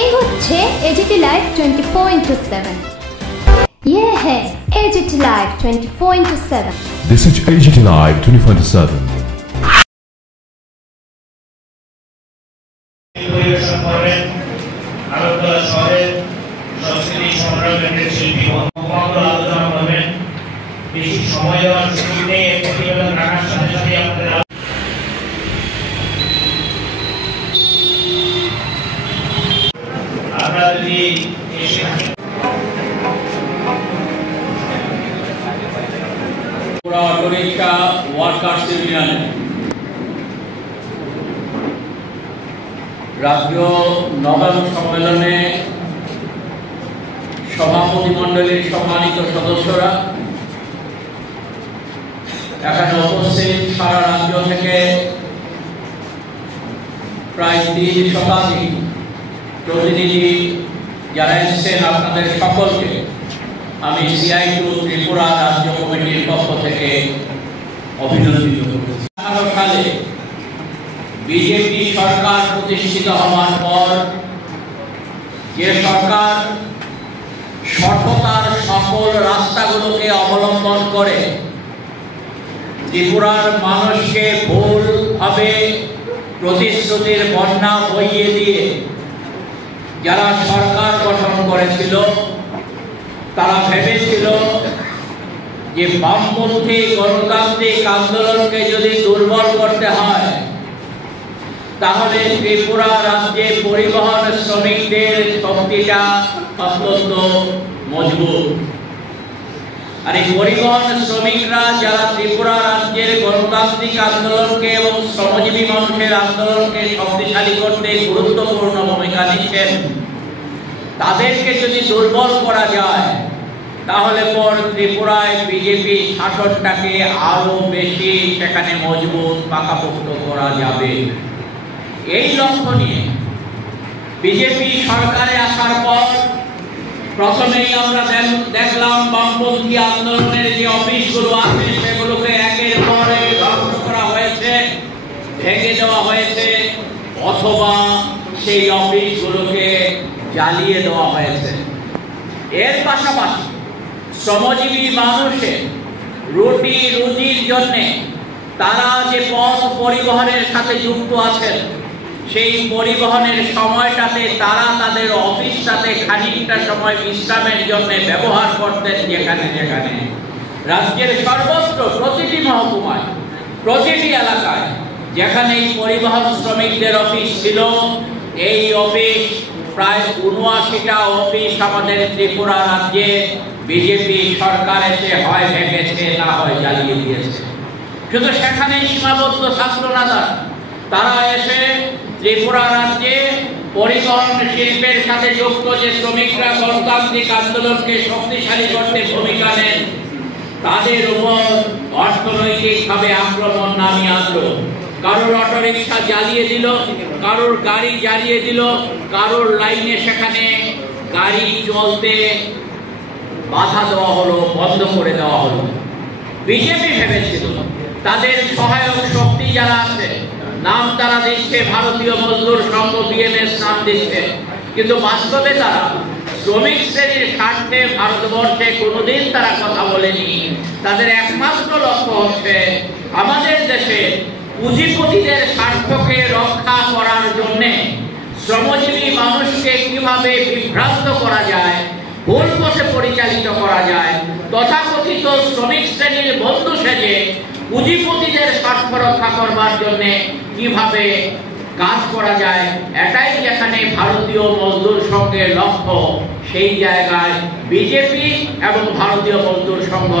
এই হচ্ছে AGT live 24/7। ये है AGT Live 24/7। This is AGT Live 24/7। Autorickshaw workers union রাজ্য নবম সম্মেলনে সভাপতিমণ্ডলীর সম্মানিত সদস্যরা, এখানে উপস্থিত সারা রাজ্য থেকে প্রায় 3 শতাধিক প্রতিনিধি যারা এসেছেন, আপনাদের সকলকে আমি CI2 ত্রিপুরা রাজ্য কমিটির পক্ষ থেকে অভিনন্দিত করছি। 2018 সালে বিজেপি সরকার প্রতিষ্ঠিত হওয়ার পর যে সরকার সঠতার সকল রাস্তাগুলোকে অবলম্বন করে ত্রিপুরার মানুষকে ভুলভাবে প্রতিশ্রুতির বন্যা বইয়ে দিয়ে যারা সরকার গঠন করেছিল, তারা ভেবেছিল যে বামপন্থী গণতান্ত্রিক আন্দোলনকে যদি দুর্বল করতে হয় তাহলে ত্রিপুরা রাজ্যে পরিবহন শ্রমিকদের শক্তিটা অত্যন্ত মজবুত। আর এই পরিবহন শ্রমিকরা যারা ত্রিপুরা রাজ্যের গণতান্ত্রিক আন্দোলনকে এবং শ্রমজীবী মানুষের আন্দোলনকে শক্তিশালী করতে গুরুত্বপূর্ণ ভূমিকা নিচ্ছেন, তাদেরকে যদি দুর্বল করা যায় তাহলে পর ত্রিপুরায় বিজেপি শাসনটাকে আরো বেশি সেখানে মজবুত পাকাপোক্ত করা যাবে। এই লক্ষ্য নিয়ে বিজেপি সরকারে আসার পর প্রথমেই আমরা দেখলাম বামপন্থী আন্দোলনের যে অফিসগুলো আছে সেগুলোকে একের পর এক ধ্বংস করা হয়েছে, ভেঙে দেওয়া হয়েছে, অথবা সেই অফিসগুলোকে জ্বালিয়ে দেওয়া হয়েছে। এর পাশাপাশি শ্রমজীবী মানুষের রুটি রুজির জন্য তারা যে পথ পরিবহনের সাথে যুক্ত আছেন, সেই পরিবহনের সময়টাতে তারা তাদের অফিসটাতে খানিকটা সময় বিশ্রামের জন্য ব্যবহার করতেন। যেখানে যেখানে রাজ্যের সর্বত্র প্রতিটি মহকুমায়, প্রতিটি এলাকায় যেখানে এই পরিবহন শ্রমিকদের অফিস ছিল, এই অফিস প্রায় 79টা অফিস আমাদের ত্রিপুরা রাজ্যে বিজেপি সরকার এসে হয় ভেঙেছে, না হয় জ্বালিয়ে দিয়েছে। শুধু সেখানেই সীমাবদ্ধ থাকলো না, তারা এসে ত্রিপুরা রাজ্যে পরিবহন শিল্পের সাথে যুক্ত যে শ্রমিকরা গণতান্ত্রিক আন্দোলনকে শক্তিশালী করতে ভূমিকা নেন, তাদের উপর অর্থনৈতিকভাবে আক্রমণ নামিয়ে আনলো। কারোর অটোরিক্সা জ্বালিয়ে দিল, কারোর গাড়ি জ্বালিয়ে দিল, কারোর লাইনে সেখানে গাড়ি চলতে বাধা দেওয়া হলো, বন্ধ করে দেওয়া হলো। বিজেপি ভেবেছিল তাদের সহায়ক শক্তি যারা আছে, নাম তারা দিচ্ছে ভারতীয় মজদুর সংঘ BMS নাম দিচ্ছে, কিন্তু বাস্তবে তারা শ্রমিক শ্রেণীর স্বার্থে ভারতবর্ষে কোনোদিন তারা কথা বলেনি। তাদের একমাত্র লক্ষ্য হচ্ছে আমাদের দেশে পুঁজিপতিদের স্বার্থকে রক্ষা করার জন্য শ্রমজীবী মানুষকে কিভাবে বিভ্রান্ত করা যায়, ভুল পথে পরিচালিত করা যায়, তথাকথিত শ্রমিক শ্রেণীর বন্ধু সেজে পুঁজিপতিদের স্বার্থ রক্ষা করবার জন্য কিভাবে কাজ করা যায়, এটাই যেখানে ভারতীয় মজদুর সংঘের লক্ষ্য, সেই জায়গায় বিজেপি এবং ভারতীয় মজদুর সংঘ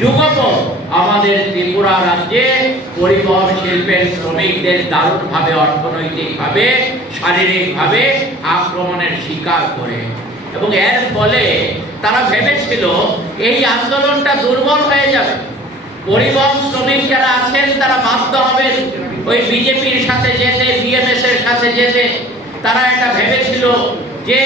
যুগপৎ আমাদের ত্রিপুরা রাজ্যে পরিবহন শিল্পের শ্রমিকদের দারুণভাবে অর্থনৈতিকভাবে, শারীরিকভাবে আক্রমণের শিকার করে। এবং এর ফলে তারা ভেবেছিল এই আন্দোলনটা দুর্বল হয়ে যাবে, পরিবহন শ্রমিক যারা আছেন তারা বাধ্য হবেন ওই বিজেপির সাথে যেতে, BMS এর সাথে যেতে। তারা এটা ভেবেছিল যে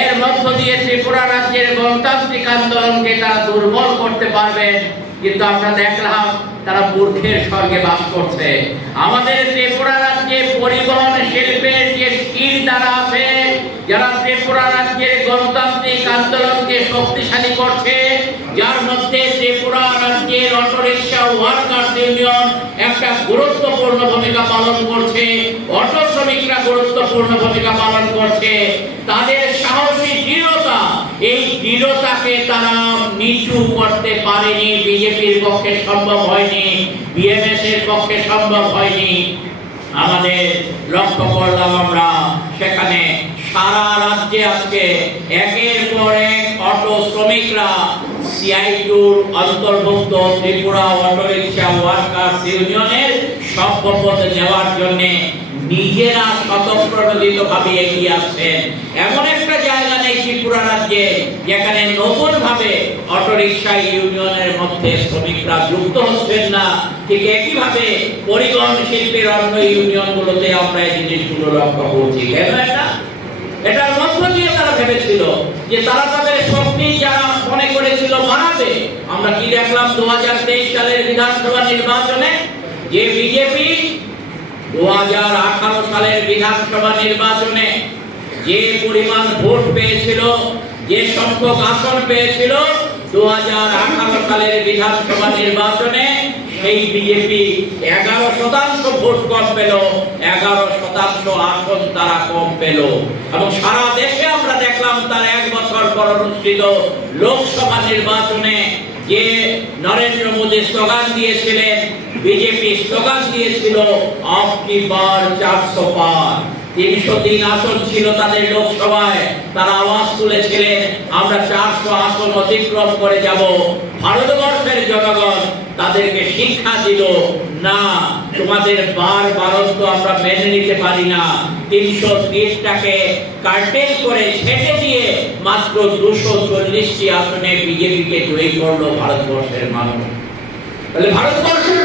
এর মধ্য দিয়ে ত্রিপুরা রাজ্যের গণতান্ত্রিক আন্দোলনকে তারা দুর্বল করতে পারবেন। কিন্তু আমরা দেখলাম তারা মূর্খের স্বর্গে বাস করছে। আমাদের ত্রিপুরা রাজ্যে পরিবহন শিল্পের যে স্কিল দ্বারা আছে, যারা ত্রিপুরা রাজ্যের গণতান্ত্রিক আন্দোলনকে শক্তিশালী করছে, যার মধ্যে ত্রিপুরা রাজ্যের অটোরিকশা ওয়ার্কার্স ইউনিয়ন একটা গুরুত্বপূর্ণ ভূমিকা পালন করছে, অটো শ্রমিকরা গুরুত্বপূর্ণ ভূমিকা পালন করছে। তাদের সাহসী দৃঢ়তা, এই দৃঢ়তাকে তারা নিচু করতে পারেনি। বিজেপির পক্ষে সম্ভব হয়নি, বিএমএস এর পক্ষে সম্ভব হয়নি। আমাদের লক্ষ্য করলাম আমরা সেখানে সারা রাজ্যে আজকে একের পর এক অটো শ্রমিকরা সিআইটিউর অন্তর্ভুক্ত ত্রিপুরা অটোরিকশা ওয়ার্কার্স ইউনিয়নের সভ্যপদ নেওয়ার জন্য নিজেরা স্বতঃপ্রণোদিতভাবে এগিয়ে আসছেন। এমন একটা জায়গা নেই ত্রিপুরা রাজ্যে যেখানে নতুন ভাবে অটোরিকশা ইউনিয়নের মধ্যে শ্রমিকরা যুক্ত হচ্ছেন না। ঠিক একইভাবে পরিবহন শিল্পের অন্য ইউনিয়নগুলোতে আমরা এই জিনিসগুলো লক্ষ্য করছি। কেন এটার মধ্য দিয়ে তারা ভেবেছিল যে তারা তাদের শক্তি যারা মনে করেছিল বাড়াবে। আমরা কি দেখলাম 2023 সালের বিধানসভা নির্বাচনে যে বিজেপি 2018 সালের বিধানসভা নির্বাচনে যে পরিমাণ ভোট পেয়েছিল, যে সংখ্যক আসন পেয়েছিল 2018 সালের বিধানসভা নির্বাচনে, সেই বিজেপি 11% ভোট কম পেল, 11% আসন তারা কম পেল। এবং সারা দেশে আমরা দেখলাম তার এক বছর পর অনুষ্ঠিত লোকসভা নির্বাচনে যে নরেন্দ্র মোদী স্লোগান দিয়েছিলেন, বিজেপি স্লোগান দিয়েছিল আপ কি বার 400 পার। 303 আসন ছিল তাদের লোকসভায়, তারা আওয়াজ তুলেছিলেন আমরা 400 আসন অতিক্রম করে যাব। ভারতবর্ষের জনগণ তাদেরকে শিক্ষা দিল, না তোমাদের বারন্ত আমরা মেনে নিতে পারি না। 303টাকে কার্টেল করে ছেটে দিয়ে মাত্র 240টি আসনে বিজেপিকে জয়ী করলো ভারতবর্ষের মানুষ। তাহলে ভারতবর্ষের